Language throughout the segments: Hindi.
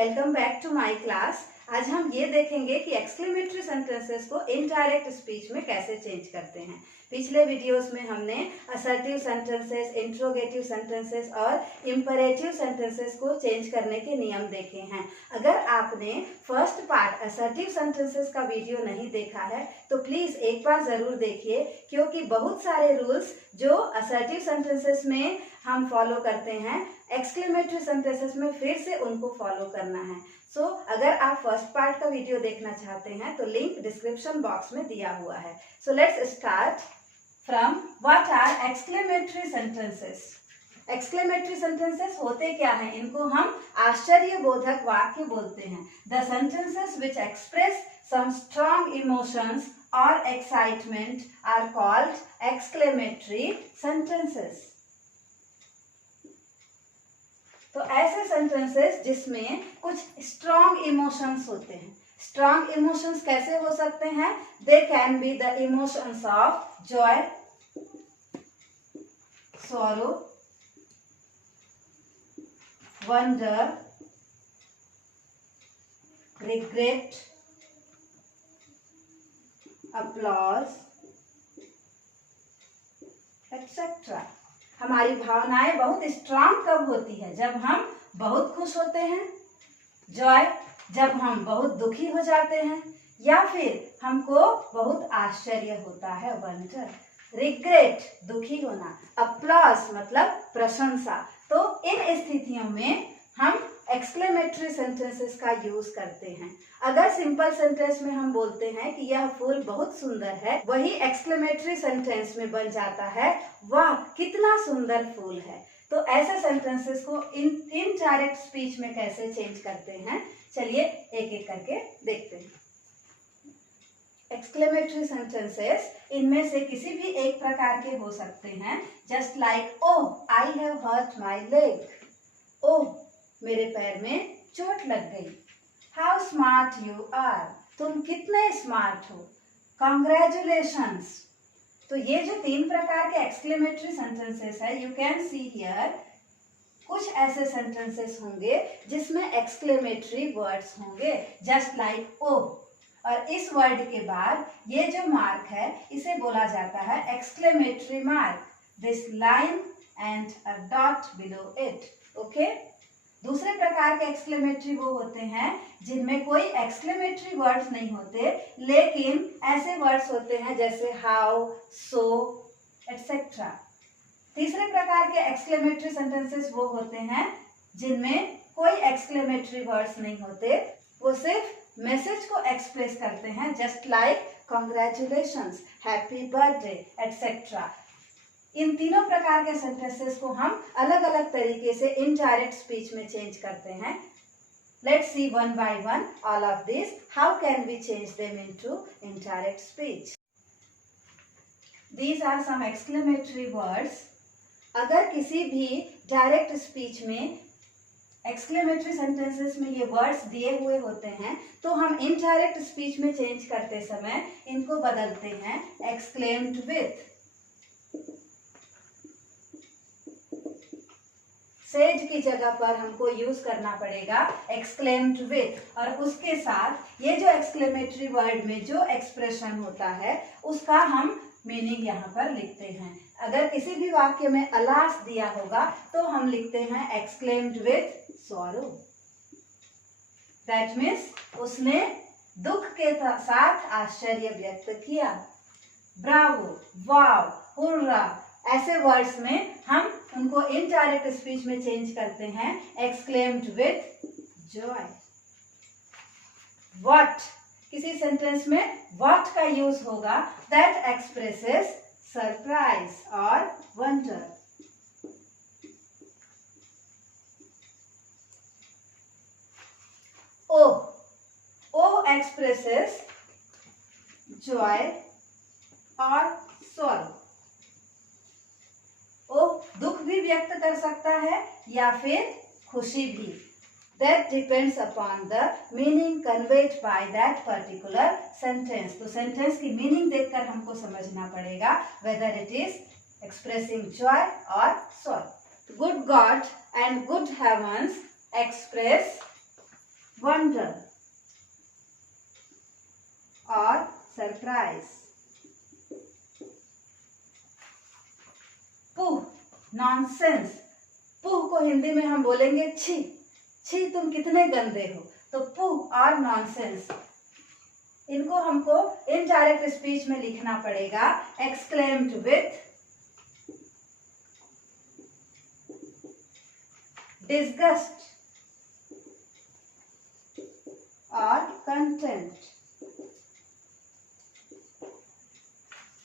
Welcome back to my class. आज हम ये देखेंगे कि एक्सक्लेमेटरी सेंटेंसेस को इनडायरेक्ट स्पीच में कैसे चेंज करते हैं। पिछले वीडियोस में हमने असर्टिव सेंटेंसेस, इंट्रोगेटिव सेंटेंसेस और इंपरेटिव सेंटेंसेस को चेंज करने के नियम देखे हैं। अगर आपने फर्स्ट पार्ट असर्टिव सेंटेंसेस का वीडियो नहीं देखा है तो प्लीज एक बार जरूर देखिए, क्योंकि बहुत सारे रूल्स जो असर्टिव सेंटेंसेस में हम फॉलो करते हैं, एक्सक्लेमेटरी सेंटेंसेस में फिर से उनको फॉलो करना है। सो अगर आप फर्स्ट पार्ट का वीडियो देखना चाहते हैं तो लिंक डिस्क्रिप्शन बॉक्स में दिया हुआ है। So let's start from what are exclamatory sentences. Exclamatory sentences होते क्या हैं? इनको हम आश्चर्यबोधक वाक्य बोलते हैं। The sentences which express some strong emotions और excitement are called exclamatory sentences. तो ऐसे सेंटेंसेस जिसमें कुछ स्ट्रॉन्ग इमोशंस होते हैं। स्ट्रॉन्ग इमोशंस कैसे हो सकते हैं? They can be the emotions of Joy, sorrow, wonder, regret, applause, etcetera. हमारी भावनाएं बहुत स्ट्रांग कब होती है? जब हम बहुत खुश होते हैं, जॉय, जब हम बहुत दुखी हो जाते हैं, या फिर हमको बहुत आश्चर्य होता है, वंडर, रिग्रेट, दुखी होना, अप्लॉज मतलब प्रशंसा। तो इन स्थितियों में हम एक्सक्लेमेटरी सेंटेंसेस का यूज करते हैं। अगर सिंपल सेंटेंस में हम बोलते हैं कि यह फूल बहुत सुंदर है, वही एक्सक्लेमेटरी सेंटेंस में बन जाता है वाह कितना सुंदर फूल है। तो ऐसे सेंटेंसेस को इनडायरेक्ट स्पीच में कैसे चेंज करते हैं, चलिए एक एक करके देखते हैं। एक्सक्लेमेटरी सेंटेंसेस इनमें से किसी भी एक प्रकार के हो सकते हैं। Just like oh I have hurt my leg, oh मेरे पैर में चोट लग गई। हाउ स्मार्ट यू आर, तुम कितने स्मार्ट हो। कॉन्ग्रेचुलेशंस। तो ये जो तीन प्रकार के एक्सक्लेमेटरी सेंटेंसेस है, यू कैन सी हियर, कुछ ऐसे सेंटेंसेस होंगे जिसमें एक्सक्लेमेटरी वर्ड्स होंगे, जस्ट लाइक ओह, और इस वर्ड के बाद ये जो मार्क है इसे बोला जाता है exclamatory mark, this line and a dot below it. Okay. दूसरे प्रकार के एक्सक्लेमेटरी वो होते हैं जिनमें कोई एक्सक्लेमेटरी वर्ड्स नहीं होते, लेकिन ऐसे वर्ड्स होते हैं जैसे हाउ, सो, एटसेट्रा। तीसरे प्रकार के एक्सक्लेमेटरी सेंटेंसेस वो होते हैं जिनमें कोई एक्सक्लेमेटरी वर्ड्स नहीं होते, वो सिर्फ मैसेज को एक्सप्रेस करते हैं, just like congratulations, happy birthday, etcetera. इन तीनों प्रकार के सेंटेंसेस को हम अलग अलग तरीके से इनडायरेक्ट स्पीच में चेंज करते हैं। Let's see one by one all of this, how can we change them into indirect speech. These are some exclamatory words. अगर किसी भी डायरेक्ट स्पीच में एक्सक्लेमेटरी सेंटेंसेस में ये वर्ड्स दिए हुए होते हैं तो हम इनडायरेक्ट स्पीच में चेंज करते समय इनको बदलते हैं एक्सक्लेम्ड विथ। सेड की जगह पर हमको यूज करना पड़ेगा एक्सक्लेम्ड विथ, और उसके साथ ये जो एक्सक्लेमेटरी वर्ड में जो एक्सप्रेशन होता है उसका हम मीनिंग यहाँ पर लिखते हैं। अगर किसी भी वाक्य में अलास दिया होगा तो हम लिखते हैं exclaimed with sorrow. That means उसने दुख के साथ आश्चर्य व्यक्त किया। ब्रावो, वाव, हुर्रा, ऐसे वर्ड्स में हम उनको इनडायरेक्ट स्पीच में चेंज करते हैं एक्सक्लेम्ड विथ जॉय। व्हाट, किसी सेंटेंस में व्हाट का यूज होगा, दैट एक्सप्रेसेस सरप्राइज और वंडर। ओह, ओह एक्सप्रेसेस जॉय और सॉरो। ओह दुख भी व्यक्त कर सकता है या फिर खुशी भी। That depends upon the meaning conveyed by that particular sentence. तो सेंटेंस की मीनिंग देखकर हमको समझना पड़ेगा whether it is expressing joy or sorrow. Good God and good heavens express wonder और surprise. पुह, नॉनसेंस. पुह को हिंदी में हम बोलेंगे छी. छी तुम कितने गंदे हो. तो पुह और नॉनसेंस, इनको हमको इनडायरेक्ट स्पीच में लिखना पड़ेगा एक्सक्लेम्ड विथ डिस्गस्ट और कंटेम्प्ट.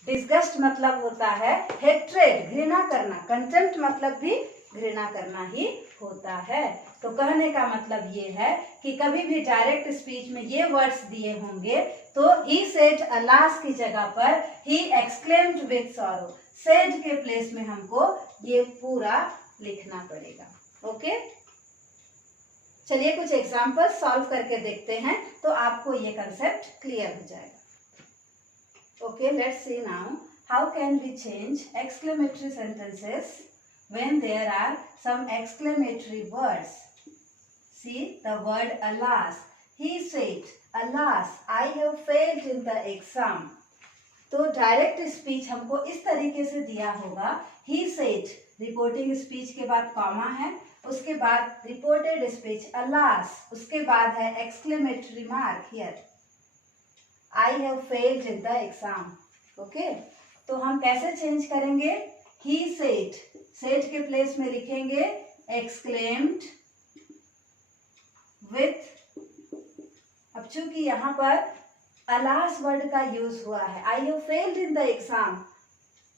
डिस्गस्ट मतलब होता है हेट्रेड, घृणा करना. कंटेम्प्ट मतलब भी घृणा करना ही होता है. तो कहने का मतलब ये है कि कभी भी डायरेक्ट स्पीच में ये वर्ड्स दिए होंगे तो ही सेड अलास की जगह पर ही एक्सक्लेम्ड विथ सॉरो. सेड के प्लेस में हमको ये पूरा लिखना पड़ेगा. ओके, चलिए कुछ एग्जाम्पल सॉल्व करके देखते हैं तो आपको ये कंसेप्ट क्लियर हो जाएगा. Okay, let's see now how can we change exclamatory sentences when there are some exclamatory words. See the word alas. He said, alas, I have failed in the exam. तो डायरेक्ट स्पीच हमको इस तरीके से दिया होगा. He said, रिपोर्टिंग स्पीच के बाद कॉमा है, उसके बाद रिपोर्टेड स्पीच alas, उसके बाद है exclamatory mark here. I have failed in the exam. Okay, तो हम कैसे चेंज करेंगे? He said, said के प्लेस में लिखेंगे exclaimed with. अब चूंकि यहाँ पर alas वर्ड का यूज हुआ है, I have failed in the exam.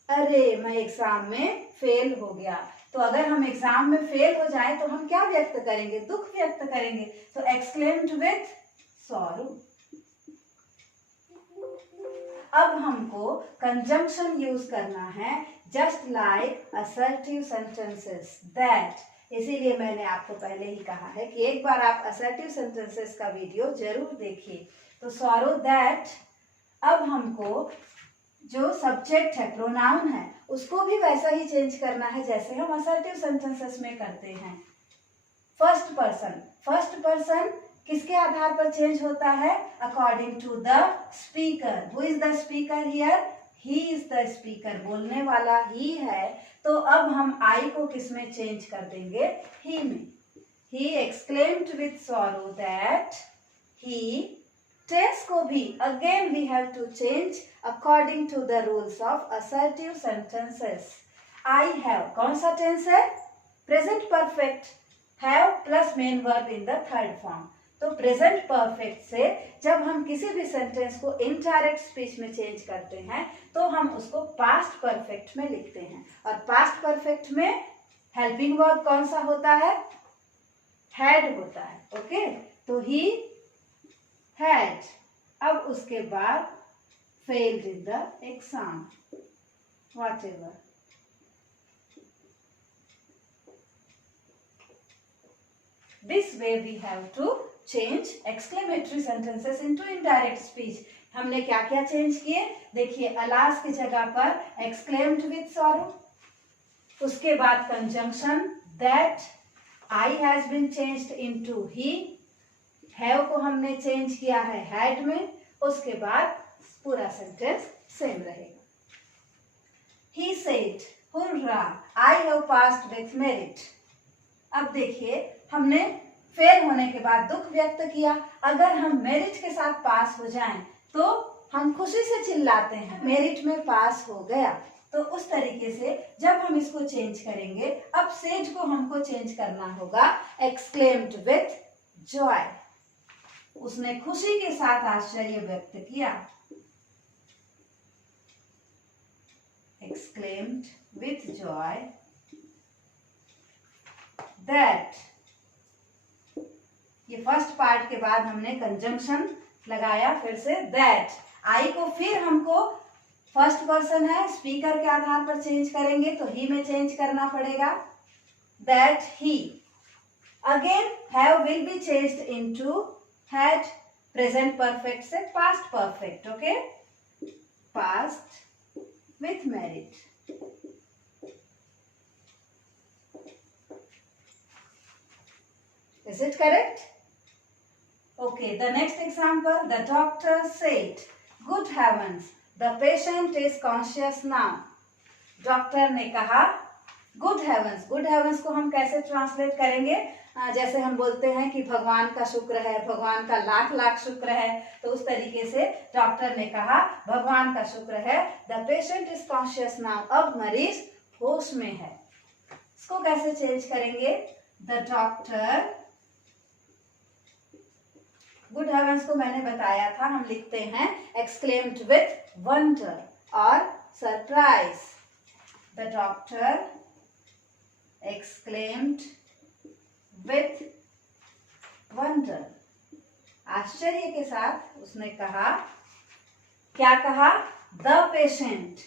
अरे मैं एग्जाम में फेल हो गया. तो अगर हम एग्जाम में फेल हो जाए तो हम क्या व्यक्त करेंगे? दुख व्यक्त करेंगे. तो exclaimed with sorrow. अब हमको कंजंक्शन यूज करना है just like assertive sentences that. इसीलिए मैंने आपको पहले ही कहा है कि एक बार आप असर्टिव सेंटेंसेस का वीडियो जरूर देखिए. तो सॉरो दैट. अब हमको जो सब्जेक्ट है, प्रोनाउन है, उसको भी वैसा ही चेंज करना है जैसे हम असर्टिव सेंटेंसेस में करते हैं. First person. फर्स्ट पर्सन किसके आधार पर चेंज होता है? According to the speaker. Who is the speaker here? He is the speaker. बोलने वाला ही है. तो अब हम आई को किस में चेंज कर देंगे? ही में. He exclaimed with sorrow that he. Tense को भी again we have to change according to the rules of assertive sentences. I have कौन सा टेंस है? Present perfect. Have plus main verb in the third form. तो प्रेजेंट परफेक्ट से जब हम किसी भी सेंटेंस को इनडायरेक्ट स्पीच में चेंज करते हैं तो हम उसको पास्ट परफेक्ट में लिखते हैं. और पास्ट परफेक्ट में हेल्पिंग वर्ब कौन सा होता है? हैड होता है. ओके, तो ही हैड. अब उसके बाद failed in the exam, whatever. This way we have to change exclamatory sentences into indirect speech. हमने क्या क्या चेंज किए? देखिए, alas की जगह पर exclaimed with sorrow, उसके बाद conjunction that. I has been changed into he. have को हमने चेंज किया है had में. उसके बाद पूरा सेंटेंस सेम रहेगा. He said, hurrah, I have passed with merit. अब देखिए, हमने फेल होने के बाद दुख व्यक्त किया. अगर हम मेरिट के साथ पास हो जाएं तो हम खुशी से चिल्लाते हैं, मेरिट में पास हो गया. तो उस तरीके से जब हम इसको चेंज करेंगे, अब सेड को हमको चेंज करना होगा एक्सक्लेम्ड विथ जॉय. उसने खुशी के साथ आश्चर्य व्यक्त किया. Exclaimed with Joy that. ये फर्स्ट पार्ट के बाद हमने कंजंक्शन लगाया. फिर से दैट. आई को फिर हमको फर्स्ट पर्सन है, स्पीकर के आधार पर चेंज करेंगे तो ही में चेंज करना पड़ेगा. That he. Again have will be changed into had. Present perfect से past perfect. Okay, past with merit. Is it correct? Okay, the next example, the doctor said, good heavens, the patient is conscious now. Doctor ने कहा गुड हेवंस, गुड हेवंस को हम कैसे ट्रांसलेट करेंगे? जैसे हम बोलते हैं कि भगवान का शुक्र है, भगवान का लाख लाख शुक्र है, तो उस तरीके से डॉक्टर ने कहा भगवान का शुक्र है, the patient is conscious now, अब मरीज होश में है। इसको कैसे चेंज करेंगे? द डॉक्टर, गुड हेवंस को मैंने बताया था, हम लिखते हैं एक्सक्लेम्ड विथ वंडर और surprise. The doctor exclaimed with wonder. आश्चर्य के साथ उसने कहा, क्या कहा? The patient।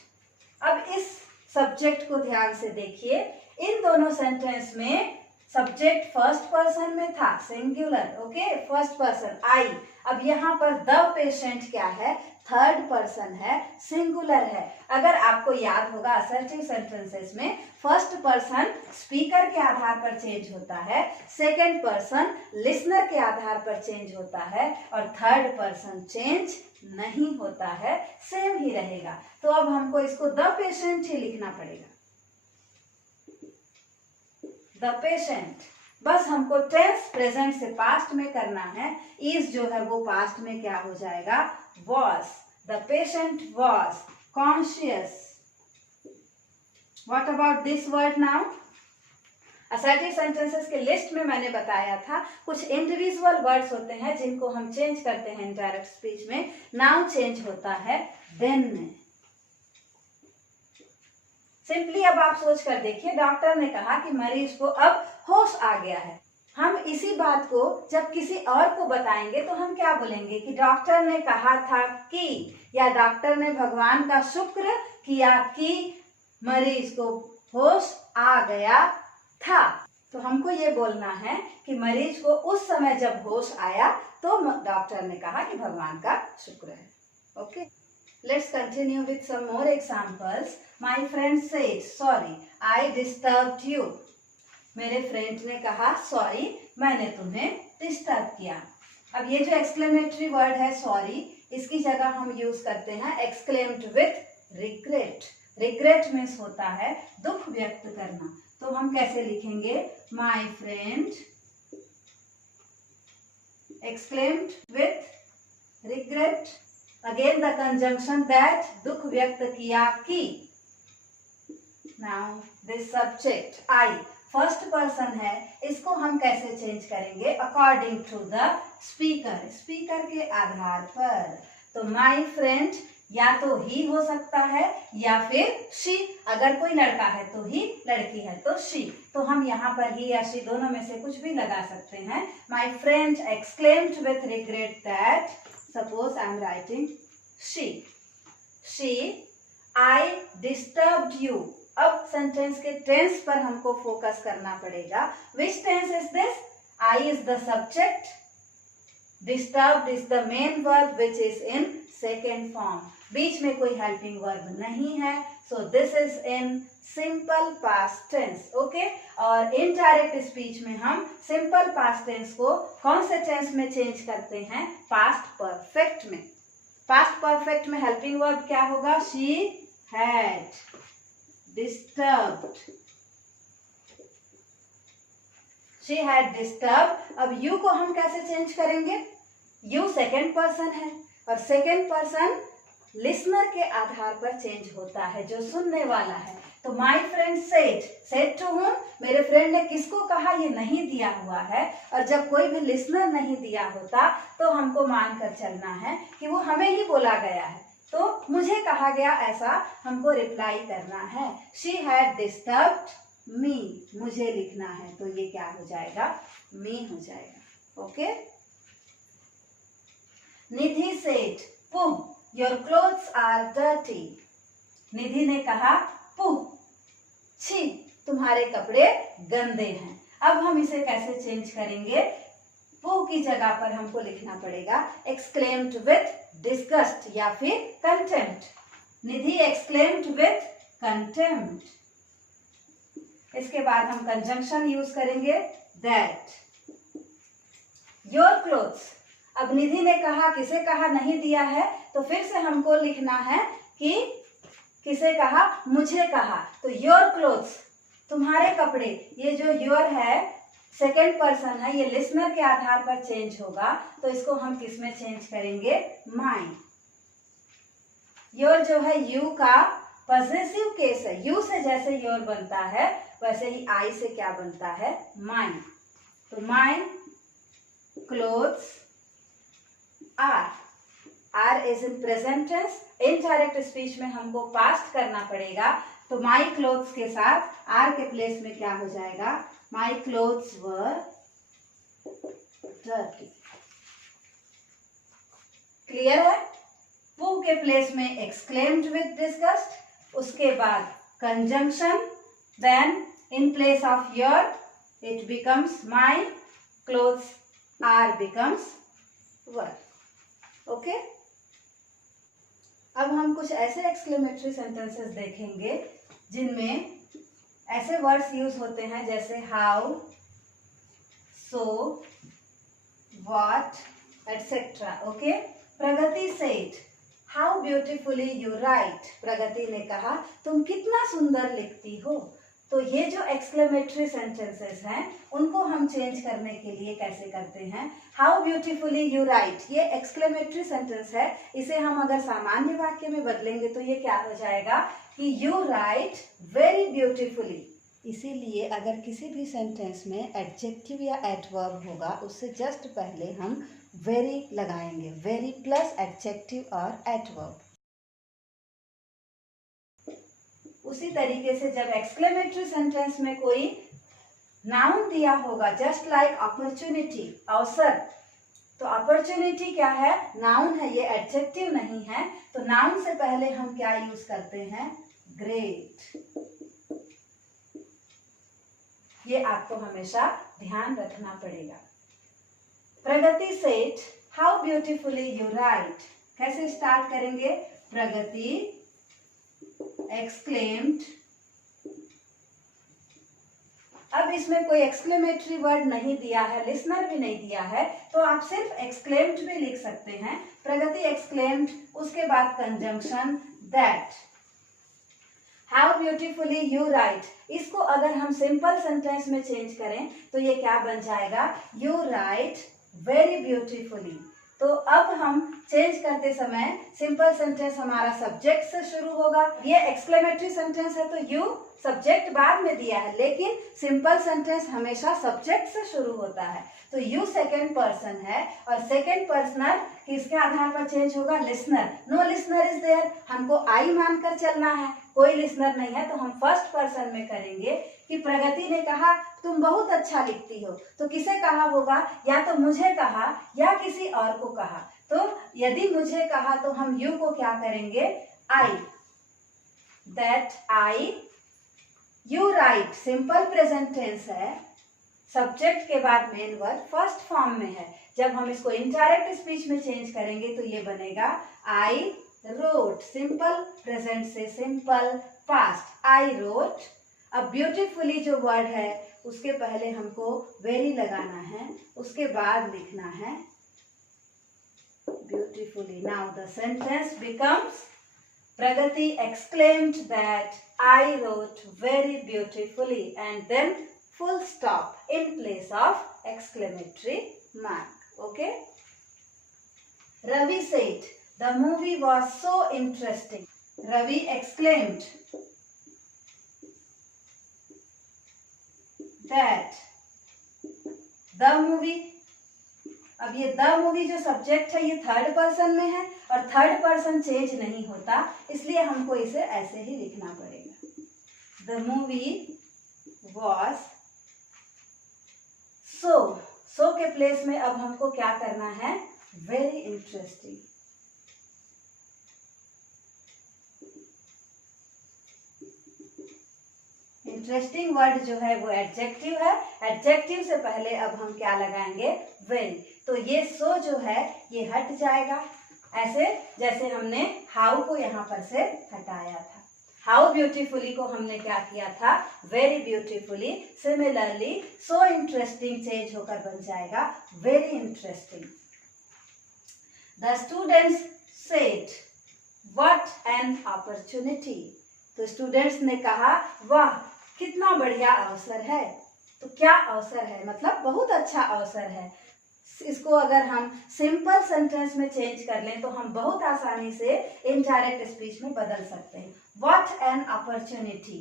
अब इस सब्जेक्ट को ध्यान से देखिए, इन दोनों सेंटेंस में सब्जेक्ट फर्स्ट पर्सन में था, singular, okay, first person I. अब यहाँ पर द पेशेंट क्या है? थर्ड पर्सन है, सिंगुलर है। अगर आपको याद होगा असर्टिव सेंटेंसेस में फर्स्ट पर्सन स्पीकर के आधार पर चेंज होता है, सेकंड पर्सन लिसनर के आधार पर चेंज होता है, और थर्ड पर्सन चेंज नहीं होता है, सेम ही रहेगा। तो अब हमको इसको द पेशेंट ही लिखना पड़ेगा, द पेशेंट। बस हमको टेंस प्रेजेंट से पास्ट में करना है, इज जो है वो पास्ट में क्या हो जाएगा? was। The patient was conscious। What about this word now? Assertive sentences के लिस्ट में मैंने बताया था कुछ इंडिविजुअल वर्ड्स होते हैं जिनको हम चेंज करते हैं इनडायरेक्ट स्पीच में। नाउ चेंज होता है देन में। सिंपली अब आप सोच कर देखिए, डॉक्टर ने कहा कि मरीज को अब होश आ गया है। हम इसी बात को जब किसी और को बताएंगे तो हम क्या बोलेंगे कि डॉक्टर ने कहा था कि, या डॉक्टर ने भगवान का शुक्र किया कि मरीज को होश आ गया था। तो हमको ये बोलना है कि मरीज को उस समय जब होश आया तो डॉक्टर ने कहा कि भगवान का शुक्र है। Okay, let's continue with some more examples. My friend said sorry I disturbed you. मेरे फ्रेंड ने कहा सॉरी मैंने तुम्हें डिस्टर्ब किया। अब ये जो एक्सक्लेमेटरी वर्ड है सॉरी, इसकी जगह हम यूज करते हैं exclaimed with regret. Regret means होता है दुख व्यक्त करना। तो हम कैसे लिखेंगे? My friend exclaimed with regret. Again the conjunction that, दुख व्यक्त किया कि। Now this subject I first person है, इसको हम कैसे चेंज करेंगे? According to the speaker, speaker के आधार पर। तो माय फ्रेंड या तो ही हो सकता है या फिर शी, अगर कोई लड़का है तो ही, लड़की है तो शी। तो हम यहाँ पर ही या शी दोनों में से कुछ भी लगा सकते हैं। My friend exclaimed with regret that, suppose I am writing she I disturbed you. अब सेंटेंस के टेंस पर हमको फोकस करना पड़ेगा। Which tense is this? I is the subject, disturbed is the main verb which is in second form. बीच में कोई हेल्पिंग वर्ब नहीं है, so this is in simple past tense. Okay, और इनडायरेक्ट स्पीच में हम सिंपल पास्ट टेंस को कौन से टेंस में चेंज करते हैं? पास्ट परफेक्ट में। पास्ट परफेक्ट में हेल्पिंग वर्ब क्या होगा? She had disturbed, she had disturbed। अब you को हम कैसे चेंज करेंगे? you सेकेंड पर्सन है और सेकेंड पर्सन लिसनर के आधार पर चेंज होता है, जो सुनने वाला है। तो my friend said to whom? मेरे फ्रेंड ने किसको कहा? ये नहीं दिया हुआ है, और जब कोई भी लिसनर नहीं दिया होता तो हमको मानकर चलना है कि वो हमें ही बोला गया है, तो मुझे कहा गया, ऐसा हमको रिप्लाई करना है। शी हैड डिस्टर्ब्ड मी, मुझे लिखना है, तो ये क्या हो जाएगा? मी हो जाएगा। Okay, Nidhi said pooh your clothes are dirty. Nidhi ने कहा पुह, छी तुम्हारे कपड़े गंदे हैं। अब हम इसे कैसे चेंज करेंगे? पुह की जगह पर हमको लिखना पड़ेगा एक्सक्लेम्ड विथ डिस्गस्ट या फिर contempt. Nidhi exclaimed with contempt. इसके बाद हम कंजंक्शन यूज करेंगे दैट। योर क्लोथ्स, अब निधि ने कहा, किसे कहा नहीं दिया है, तो फिर से हमको लिखना है कि किसे कहा, मुझे कहा। तो योर क्लोथ्स, तुम्हारे कपड़े, ये जो योर है सेकेंड पर्सन है, ये लिसनर के आधार पर चेंज होगा, तो इसको हम किस में चेंज करेंगे, माइन। योर जो है यू का पॉसेसिव केस है, यू से जैसे योर बनता है वैसे ही आई से क्या बनता है, माइन। तो mine clothes are is in present tense, indirect speech में हमको पास्ट करना पड़ेगा, तो माई क्लोथ्स के साथ आर के प्लेस में क्या हो जाएगा, my clothes were dirty. Clear है? पू के प्लेस में एक्सक्लेम्ड विद डिस्कस्ड, उसके बाद conjunction, then in place of your it becomes my clothes are becomes were. Okay, अब हम कुछ ऐसे एक्सक्लेमेटरी सेंटेंसेस देखेंगे जिनमें ऐसे वर्ड्स यूज होते हैं जैसे how, so, what, etcetera. Okay, Pragati said, how beautifully you write. Pragati ने कहा, तुम कितना सुंदर लिखती हो। तो ये जो एक्सक्लेमेटरी सेंटेंसेस हैं उनको हम चेंज करने के लिए कैसे करते हैं, हाउ ब्यूटिफुली यू राइट, ये एक्सक्लेमेटरी सेंटेंस है, इसे हम अगर सामान्य वाक्य में बदलेंगे तो ये क्या हो जाएगा कि यू राइट वेरी ब्यूटिफुली। इसीलिए अगर किसी भी सेंटेंस में एडजेक्टिव या एडवर्ब होगा उससे जस्ट पहले हम वेरी लगाएंगे, वेरी प्लस एडजेक्टिव और एडवर्ब। उसी तरीके से जब एक्सक्लेमेटरी सेंटेंस में कोई नाउन दिया होगा, जस्ट लाइक अपॉर्चुनिटी, अवसर, तो अपॉर्चुनिटी क्या है, नाउन है, ये एडजेक्टिव नहीं है, तो नाउन से पहले हम क्या यूज करते हैं, ग्रेट। ये आपको हमेशा ध्यान रखना पड़ेगा। Pragati said, how beautifully you write. कैसे स्टार्ट करेंगे, प्रगति एक्सक्लेम्ड। अब इसमें कोई एक्सक्लेमेटरी वर्ड नहीं दिया है, लिसनर भी नहीं दिया है, तो आप सिर्फ एक्सक्लेम्ड भी लिख सकते हैं। प्रगति एक्सक्लेम्ड, उसके बाद conjunction that, how beautifully you right. इसको अगर हम सिंपल सेंटेंस में चेंज करें तो ये क्या बन जाएगा, यू राइट वेरी ब्यूटिफुली। तो अब हम चेंज करते समय सिंपल सेंटेंस हमारा सब्जेक्ट से शुरू होगा। ये एक्सक्लेमेटरी सेंटेंस है तो यू सब्जेक्ट बाद में दिया है, लेकिन सिंपल सेंटेंस हमेशा सब्जेक्ट से शुरू होता है। तो यू सेकेंड पर्सन है और सेकेंड पर्सनल किसके आधार पर चेंज होगा, listener. No listener is there, हमको आई मानकर चलना है, कोई लिसनर नहीं है, तो हम फर्स्ट पर्सन में करेंगे कि प्रगति ने कहा तुम बहुत अच्छा लिखती हो। तो किसे कहा होगा, या तो मुझे कहा या किसी और को कहा। तो यदि मुझे कहा तो हम यू को क्या करेंगे, I, that I you write, simple present tense है, सब्जेक्ट के बाद मेन वर्ब फर्स्ट फॉर्म में है। जब हम इसको इनडायरेक्ट स्पीच में चेंज करेंगे तो ये बनेगा आई रोट, सिंपल प्रेजेंट से सिंपल पास्ट, आई रोट। अब ब्यूटीफुली जो वर्ड है उसके पहले हमको वेरी लगाना है, उसके बाद लिखना है beautifully. Now the sentence becomes, Pragati exclaimed that I wrote very beautifully, and then full stop in place of exclamatory mark. Okay? Ravi said, the movie was so interesting. Ravi exclaimed that the movie, अब ये द मूवी जो सब्जेक्ट है ये थर्ड पर्सन में है और थर्ड पर्सन चेंज नहीं होता, इसलिए हमको इसे ऐसे ही लिखना पड़ेगा। द मूवी वॉज सो के प्लेस में अब हमको क्या करना है, वेरी इंटरेस्टिंग। इंटरेस्टिंग वर्ड जो है वो एडजेक्टिव है, एडजेक्टिव से पहले अब हम क्या लगाएंगे, वेरी। तो ये सो जो है ये हट जाएगा, ऐसे जैसे हमने हाउ को यहाँ पर से हटाया था। हाउ ब्यूटीफुली को हमने क्या किया था, very beautifully. Similarly so interesting change होकर बन जाएगा very interesting. The students said, "What an opportunity." तो स्टूडेंट्स ने कहा, वाह कितना बढ़िया अवसर है। तो क्या अवसर है, मतलब बहुत अच्छा अवसर है। इसको अगर हम सिंपल सेंटेंस में चेंज कर लें तो हम बहुत आसानी से इनडायरेक्ट स्पीच में बदल सकते हैं। व्हाट एन अपॉर्चुनिटी,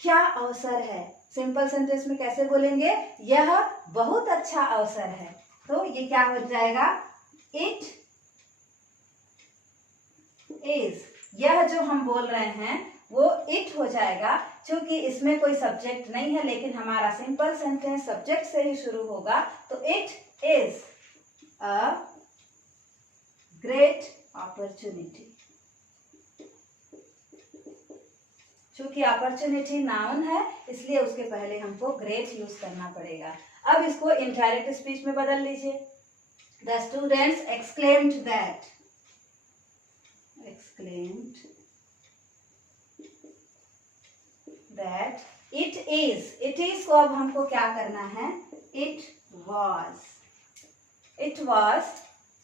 क्या अवसर है। सिंपल सेंटेंस में कैसे बोलेंगे, यह बहुत अच्छा अवसर है। तो ये क्या हो जाएगा, इट इज। यह जो हम बोल रहे हैं वो इट हो जाएगा, क्योंकि इसमें कोई सब्जेक्ट नहीं है, लेकिन हमारा सिंपल सेंटेंस सब्जेक्ट से ही शुरू होगा। तो it is a great opportunity. चूंकि अपॉर्चुनिटी नाउन है, इसलिए उसके पहले हमको ग्रेट यूज करना पड़ेगा। अब इसको इनडायरेक्ट स्पीच में बदल लीजिए। The students exclaimed that, exclaimed that it is को अब हमको क्या करना है, it was,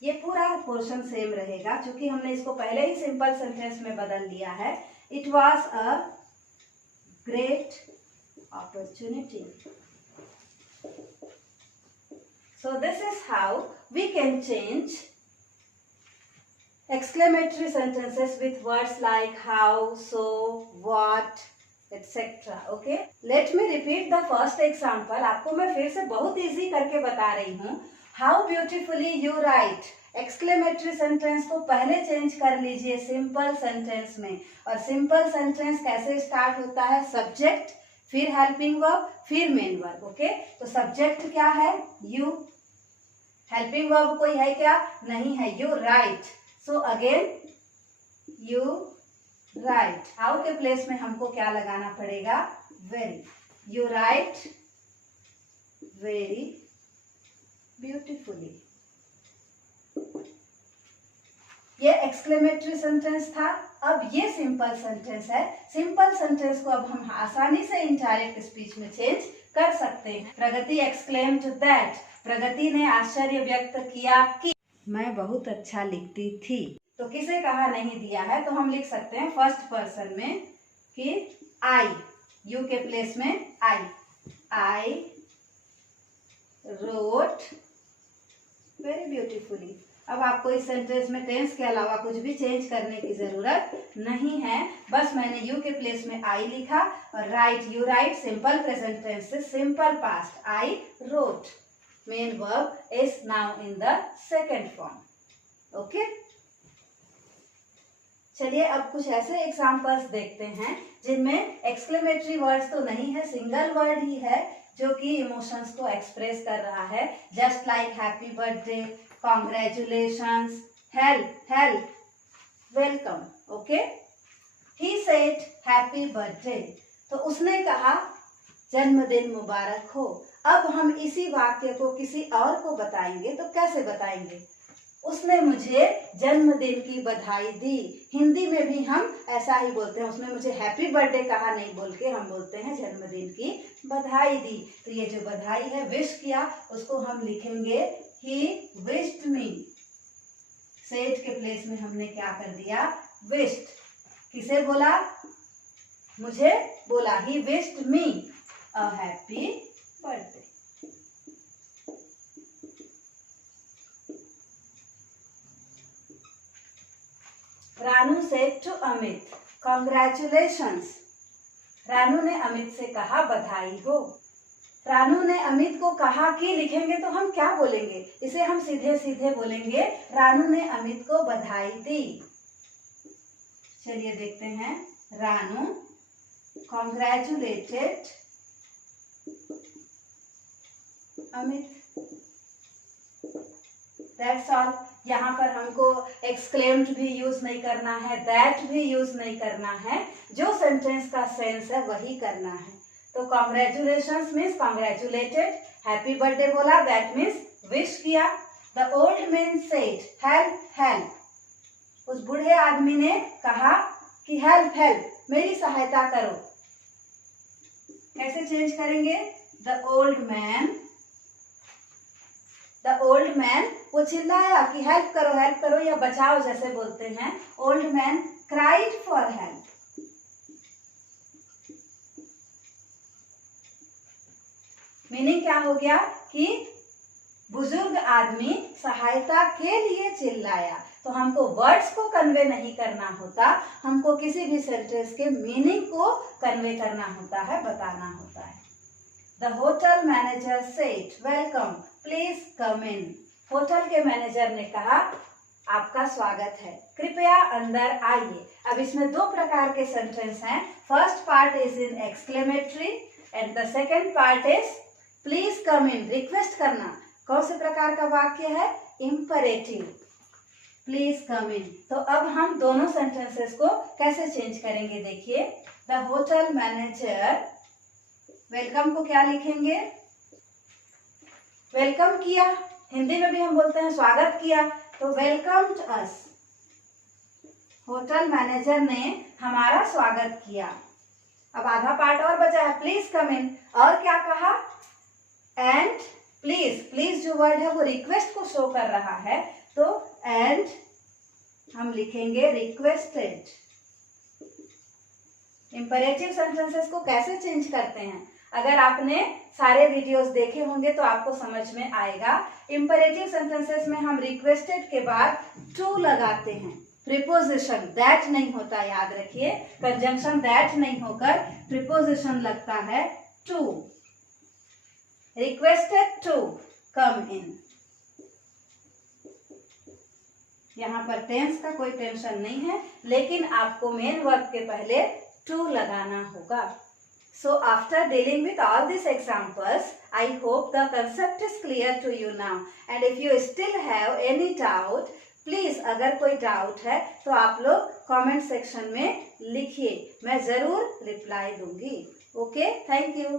ये पूरा पोर्शन सेम रहेगा क्योंकि हमने इसको पहले ही सिंपल सेंटेंस में बदल लिया है। It was a great opportunity. So this is how we can change exclamatory sentences with words like how, so, what, etc. Okay? Let me repeat the first example. आपको मैं फिर से बहुत इजी करके बता रही हूँ। How beautifully you write. Exclamatory sentence को पहले चेंज कर लीजिए सिंपल सेंटेंस में। और सिंपल सेंटेंस कैसे स्टार्ट होता है, सब्जेक्ट, फिर हेल्पिंग वर्ब, फिर मेन वर्ब। ओके, तो सब्जेक्ट क्या है, यू। हेल्पिंग वर्ब कोई है क्या, नहीं है, you right. So again you right. How के प्लेस में हमको क्या लगाना पड़ेगा, very. You right very beautifully. ये एक्सक्लेमेटरी सेंटेंस था। अब ये सिंपल सेंटेंस है। सिंपल सेंटेंस को अब हम आसानी से इनडायरेक्ट स्पीच में चेंज कर सकते हैं। प्रगति एक्सक्लेम्ड दैट, प्रगति ने आश्चर्य व्यक्त किया कि मैं बहुत अच्छा लिखती थी। तो किसे कहा नहीं दिया है, तो हम लिख सकते हैं फर्स्ट पर्सन में कि आई, यू के प्लेस में आई रोट वेरी ब्यूटीफुली। अब आपको इस सेंटेंस में टेंस के अलावा कुछ भी चेंज करने की जरूरत नहीं है। बस मैंने यू के प्लेस में आई लिखा और write, you write simple present tense से simple past, I wrote. Main verb is now in the second form. Okay, चलिए अब कुछ ऐसे एग्जांपल्स देखते हैं जिनमें एक्सक्लेमेटरी वर्ड्स तो नहीं है, सिंगल वर्ड ही है जो कि इमोशंस को एक्सप्रेस कर रहा है। Just like happy birthday, congratulations, help, welcome. Okay, he said happy birthday, तो उसने कहा जन्मदिन मुबारक हो। अब हम इसी वाक्य को किसी और को बताएंगे तो कैसे बताएंगे, उसने मुझे जन्मदिन की बधाई दी। हिंदी में भी हम ऐसा ही बोलते हैं, उसने मुझे हैप्पी बर्थडे कहा नहीं बोल के हम बोलते हैं जन्मदिन की बधाई दी। तो ये जो बधाई है, विश किया, उसको हम लिखेंगे ही विश्ड मी। सेड के प्लेस में हमने क्या कर दिया, विश्ड। किसे बोला, मुझे बोला, he wished me a happy birthday. Ranu said to Amit congratulations. Ranu ने अमित से कहा बधाई हो। रानू ने अमित को कहा कि लिखेंगे तो हम क्या बोलेंगे, इसे हम सीधे सीधे बोलेंगे रानू ने अमित को बधाई दी। चलिए देखते हैं, Ranu congratulated Amit. That's all. यहाँ पर हमको एक्सक्लेम्ड भी यूज नहीं करना है, दैट भी यूज नहीं करना है, जो सेंटेंस का सेंस है वही करना है। तो congratulations means congratulated, happy birthday बोला दैट मीन्स विश किया। The old man said help, उस बूढ़े आदमी ने कहा कि हेल्प, मेरी सहायता करो। कैसे चेंज करेंगे, the old man the old man, वो चिल्लाया कि हेल्प करो या बचाओ जैसे बोलते हैं. Old man cried for help. Meaning क्या हो गया कि बुजुर्ग आदमी सहायता के लिए चिल्लाया. तो हमको वर्ड्स को कन्वे नहीं करना होता, हमको किसी भी सेंटेंस के मीनिंग को कन्वे करना होता है, बताना होता है. The hotel manager said, welcome, please come in. Hotel के मैनेजर ने कहा, आपका स्वागत है, कृपया अंदर आइए. अब इसमें दो प्रकार के सेंटेंस हैं. First part is in exclamatory and the second part is please come in, request करना. कौन से प्रकार का वाक्य है? इम्परेटिव, प्लीज कम इन. तो अब हम दोनों सेंटेंसेस को कैसे चेंज करेंगे देखिए. द होटल मैनेजर, वेलकम को क्या लिखेंगे? वेलकम किया, हिंदी में भी हम बोलते हैं स्वागत किया, तो welcome to us. Hotel manager ने हमारा स्वागत किया. अब आधा पार्ट और बचा है, प्लीज कम इन. और क्या कहा? एंड प्लीज जो वर्ड है वो रिक्वेस्ट को शो कर रहा है, तो एंड हम लिखेंगे रिक्वेस्टेड. इंपरेटिव सेंटेंसेस को कैसे चेंज करते हैं? अगर आपने सारे वीडियोस देखे होंगे तो आपको समझ में आएगा. इंपरेटिव सेंटेंसेस में हम रिक्वेस्टेड के बाद टू लगाते हैं. प्रीपोजिशन दैट नहीं होता, याद रखिए. कंजंक्शन दैट नहीं होकर प्रीपोजिशन लगता है टू. रिक्वेस्टेड टू कम इन. यहाँ पर टेंस का कोई टेंशन नहीं है, लेकिन आपको मेन वर्ब के पहले टू लगाना होगा. So after dealing with all these examples, I hope the concept is clear to you now. And if you still have any doubt, please अगर कोई डाउट है तो आप लोग कमेंट सेक्शन में लिखिए, मैं जरूर रिप्लाई दूंगी. Okay, thank you.